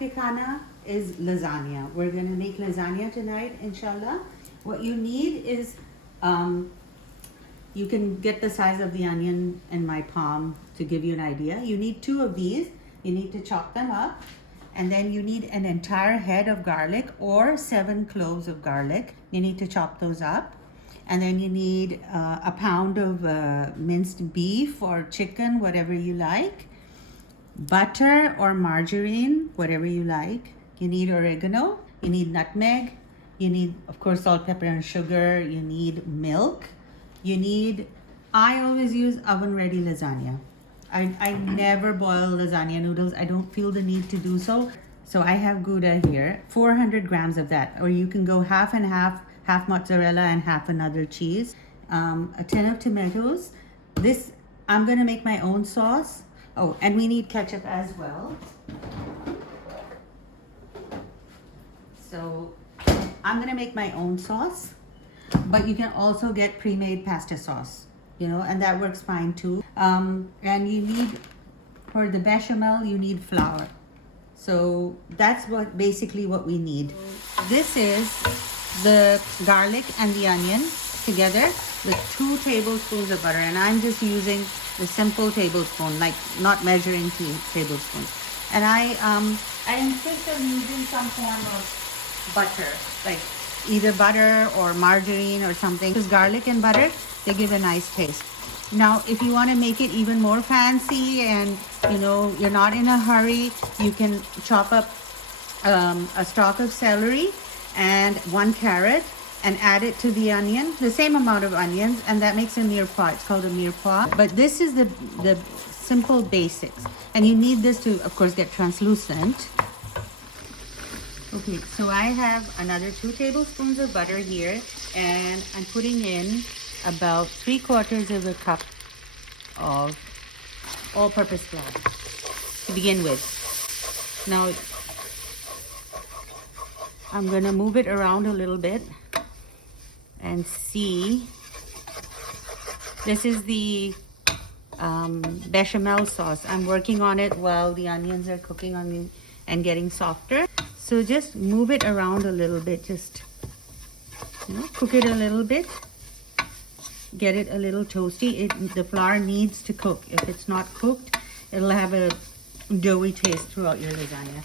ke khana is lasagna. We're going to make lasagna tonight, inshallah. What you need is, you can get the size of the onion in my palm to give you an idea. You need 2 of these. You need to chop them up. And then you need an entire head of garlic or 7 cloves of garlic. You need to chop those up. And then you need a pound of minced beef or chicken, whatever you like. Butter or margarine, whatever you like. You need oregano. You need nutmeg. You need, of course, salt, pepper, and sugar. You need milk. You need, I always use oven-ready lasagna. I never boil lasagna noodles. I don't feel the need to do so. So I have Gouda here, 400 grams of that. Or you can go half and half mozzarella and half another cheese. A tin of tomatoes. This, I'm gonna make my own sauce. Oh, and we need ketchup as well. So I'm gonna make my own sauce, but you can also get pre-made pasta sauce, you know, and that works fine too. And you need, for the bechamel, you need flour. So that's basically what we need. This is the garlic and the onion together with 2 tablespoons of butter, and I'm just using the simple tablespoon, like not measuring tablespoons. And I insist on using some form of butter, like either butter or margarine or something, because garlic and butter, they give a nice taste. Now, if you want to make it even more fancy and, you know, you're not in a hurry, you can chop up a stalk of celery and 1 carrot and add it to the onion, the same amount of onions, and that makes a mirepoix. It's called a mirepoix. But this is the simple basics. And you need this to, of course, get translucent. Okay, so I have another 2 tablespoons of butter here, and I'm putting in about 3/4 of a cup of all-purpose flour to begin with. Now, I'm gonna move it around a little bit and see. This is the bechamel sauce. I'm working on it while the onions are cooking on me and getting softer. So just move it around a little bit, just, you know, cook it a little bit, get it a little toasty. The flour needs to cook. If it's not cooked, it'll have a doughy taste throughout your lasagna.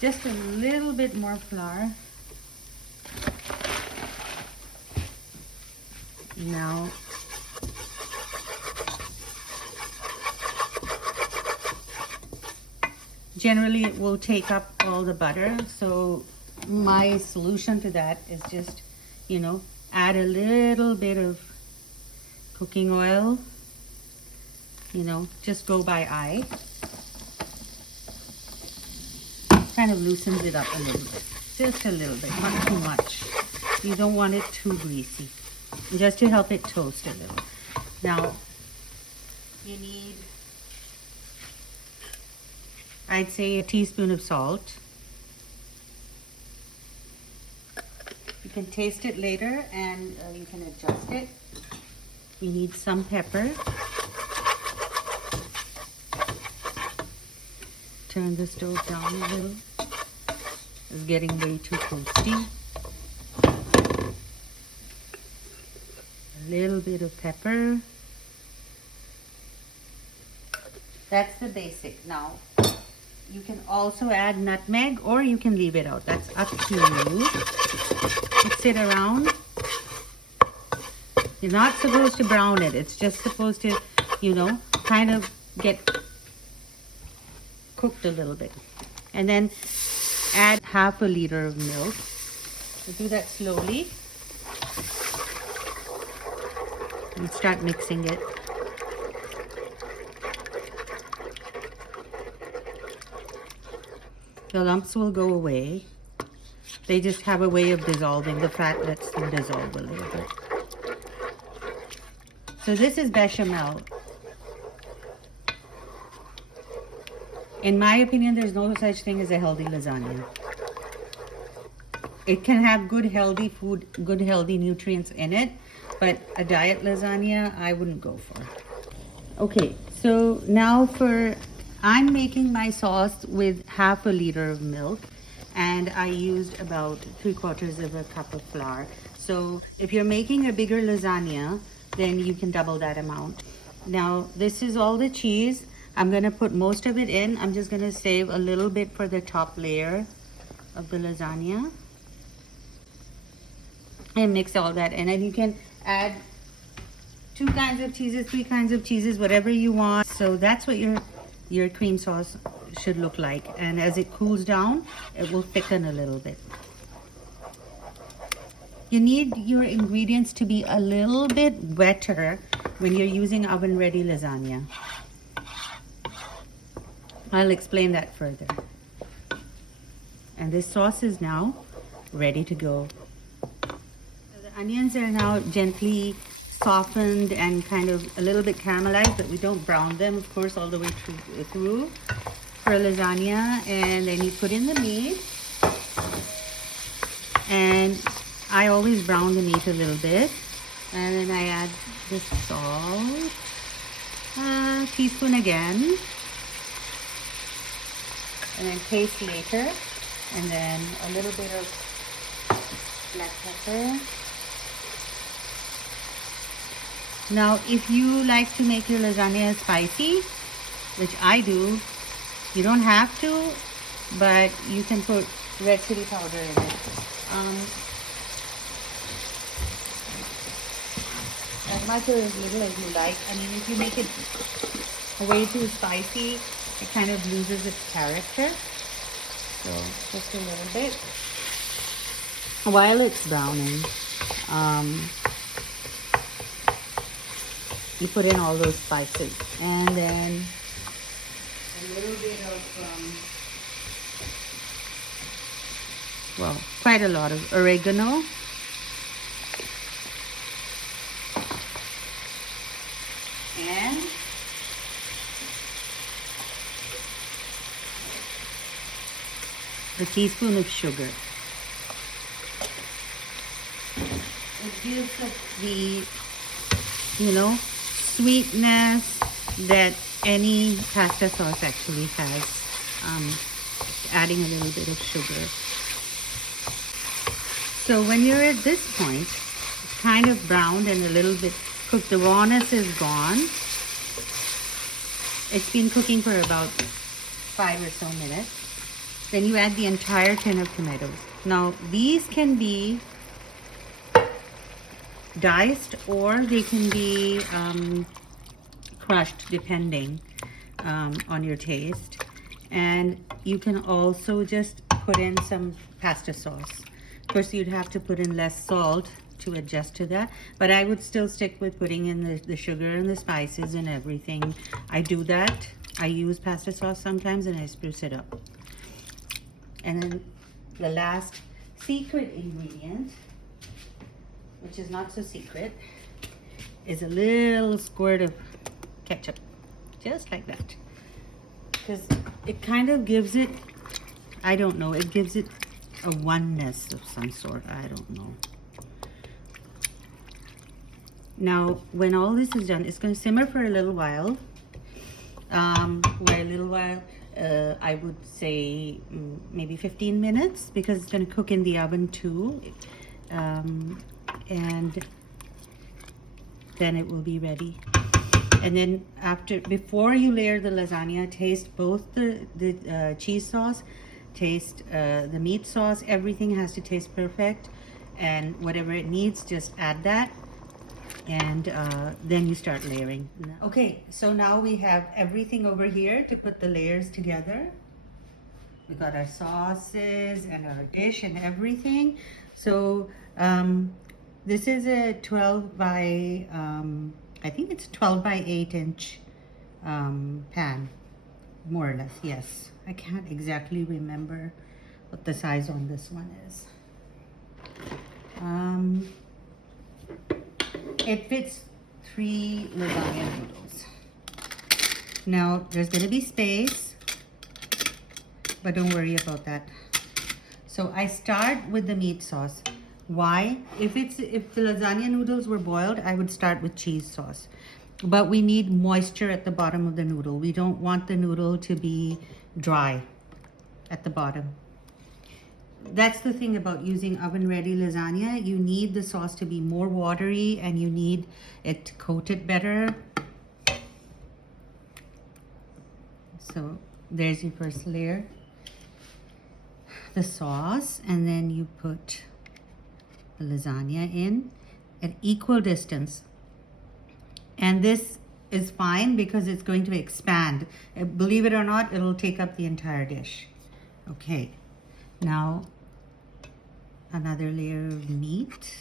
Just a little bit more flour. Now, generally it will take up all the butter, so my solution to that is just, you know, add a little bit of cooking oil, you know, just go by eye. Kind of loosens it up a little bit, just a little bit, not too much. You don't want it too greasy, just to help it toast a little. Now, you need, I'd say, a teaspoon of salt. You can taste it later and you can adjust it. We need some pepper. Turn the stove down a little. It's getting way too toasty. A little bit of pepper. That's the basic. Now, you can also add nutmeg or you can leave it out. That's up to you. Mix it around. You're not supposed to brown it. It's just supposed to, you know, kind of get cooked a little bit. And then add half a liter of milk. So do that slowly. And start mixing it. The lumps will go away. They just have a way of dissolving. The fat lets them dissolve a little bit. So this is bechamel. In my opinion, there's no such thing as a healthy lasagna. It can have good healthy food, good healthy nutrients in it, but a diet lasagna, I wouldn't go for. Okay, so now I'm making my sauce with half a liter of milk, and I used about 3/4 of a cup of flour. So if you're making a bigger lasagna, then you can double that amount. Now this is all the cheese. I'm gonna put most of it in. I'm just gonna save a little bit for the top layer of the lasagna. And mix all that in, and you can add 2 kinds of cheeses, 3 kinds of cheeses, whatever you want. So that's what your cream sauce should look like. And as it cools down, it will thicken a little bit. You need your ingredients to be a little bit wetter when you're using oven ready lasagna. I'll explain that further. And this sauce is now ready to go. The onions are now gently softened and kind of a little bit caramelized, but we don't brown them, of course, all the way through for lasagna. And then you put in the meat, and I always brown the meat a little bit, and then I add the salt, a teaspoon again, and then taste later, and then a little bit of black pepper. Now, if you like to make your lasagna spicy, which I do, you don't have to, but you can put red chili powder in it. As much or as little as you like. I mean, if you make it way too spicy, it kind of loses its character. So, just a little bit. While it's browning, you put in all those spices, and then a little bit of, well, quite a lot of oregano, and a teaspoon of sugar. It gives us the, sweetness that any pasta sauce actually has, adding a little bit of sugar. So when you're at this point, it's kind of browned and a little bit cooked. The rawness is gone. It's been cooking for about 5 or so minutes. Then you add the entire tin of tomatoes. Now these can be diced, or they can be crushed, depending on your taste. And you can also just put in some pasta sauce. Of course, you'd have to put in less salt to adjust to that, but I would still stick with putting in the sugar and the spices and everything. I do that. I use pasta sauce sometimes, and I spruce it up. And then the last secret ingredient, which is not so secret, is a little squirt of ketchup, just like that, because it kind of gives it, I don't know, it gives it a oneness of some sort. I don't know. Now when all this is done, it's going to simmer for a little while. I would say maybe 15 minutes, because it's going to cook in the oven too. And then it will be ready. And then before you layer the lasagna, taste both the cheese sauce, taste the meat sauce. Everything has to taste perfect, and whatever it needs, just add that, and then you start layering. Okay, so now we have everything over here to put the layers together. We got our sauces and our dish and everything. So this is a 12 by, I think it's 12 by 8 inch pan, more or less, yes. I can't exactly remember what the size on this one is. It fits 3 lasagna noodles. Now, there's gonna be space, but don't worry about that. So I start with the meat sauce. Why? If the lasagna noodles were boiled, I would start with cheese sauce. But we need moisture at the bottom of the noodle. We don't want the noodle to be dry at the bottom. That's the thing about using oven ready lasagna. You need the sauce to be more watery and you need it to coat it better. So there's your first layer, the sauce, and then you put the lasagna in at equal distance. And this is fine because it's going to expand. Believe it or not, it'll take up the entire dish. Okay, now another layer of meat.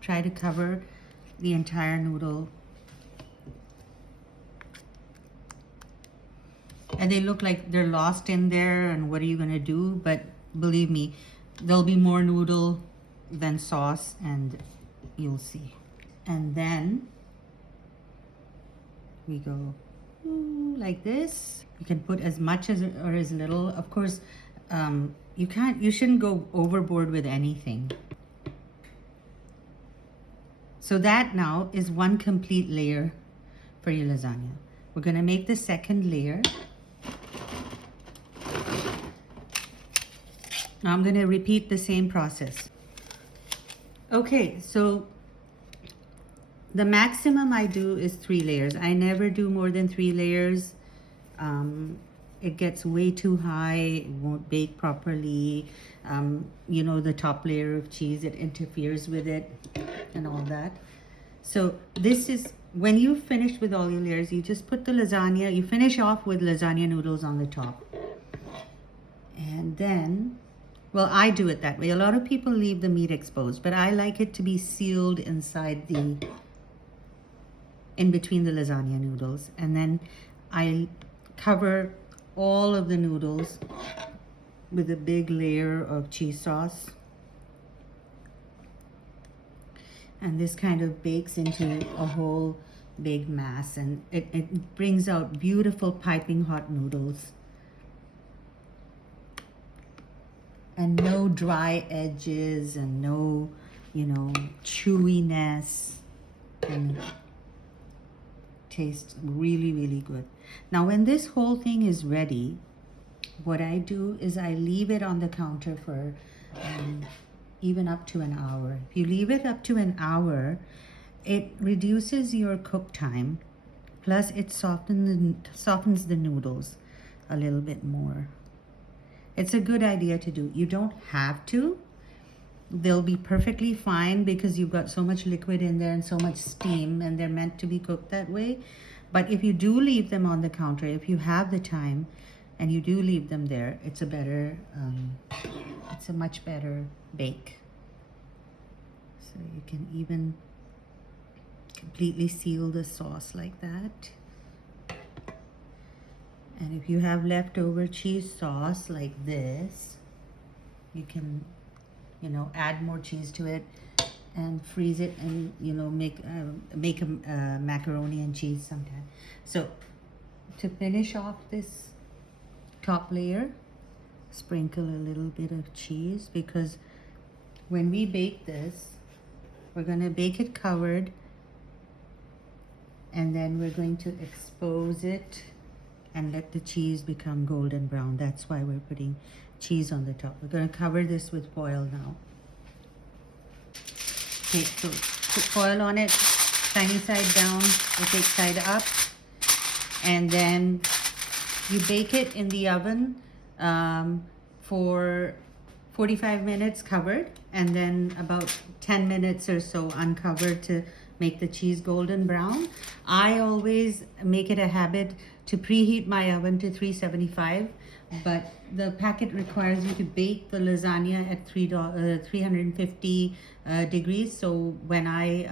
Try to cover the entire noodle. And they look like they're lost in there and what are you gonna do? But believe me, there'll be more noodle than sauce and you'll see. And then we go like this. You can put as much as or as little. Of course, you shouldn't go overboard with anything. So that now is one complete layer for your lasagna. We're gonna make the second layer. Now I'm gonna repeat the same process. Okay, so the maximum I do is 3 layers. I never do more than 3 layers. It gets way too high, it won't bake properly. You know, the top layer of cheese, it interferes with it and all that. So this is, when you've finished with all your layers, you just put the lasagna, you finish off with lasagna noodles on the top. And then, well, I do it that way. A lot of people leave the meat exposed, but I like it to be sealed inside in between the lasagna noodles. And then I cover all of the noodles with a big layer of cheese sauce. And this kind of bakes into a whole big mass, and it brings out beautiful piping hot noodles. And no dry edges and no, you know, chewiness, and tastes really, really good. Now, when this whole thing is ready, what I do is I leave it on the counter for even up to an hour. If you leave it up to an hour, it reduces your cook time, plus it softens the noodles a little bit more. It's a good idea to do. You don't have to. They'll be perfectly fine because you've got so much liquid in there and so much steam, and they're meant to be cooked that way. But if you do leave them on the counter, if you have the time and you do leave them there, it's a much better bake. So you can even completely seal the sauce like that. And if you have leftover cheese sauce like this, you can, you know, add more cheese to it and freeze it, and, you know, make a macaroni and cheese sometime. So to finish off this top layer, sprinkle a little bit of cheese, because when we bake this, we're going to bake it covered, and then we're going to expose it and let the cheese become golden brown. That's why we're putting cheese on the top. We're going to cover this with foil now. Okay, so put foil on it, shiny side down, opaque side up, and then you bake it in the oven for 45 minutes covered, and then about 10 minutes or so uncovered to make the cheese golden brown. I always make it a habit to preheat my oven to 375, but the packet requires you to bake the lasagna at 350 degrees. So when I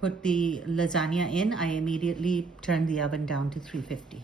put the lasagna in, I immediately turn the oven down to 350.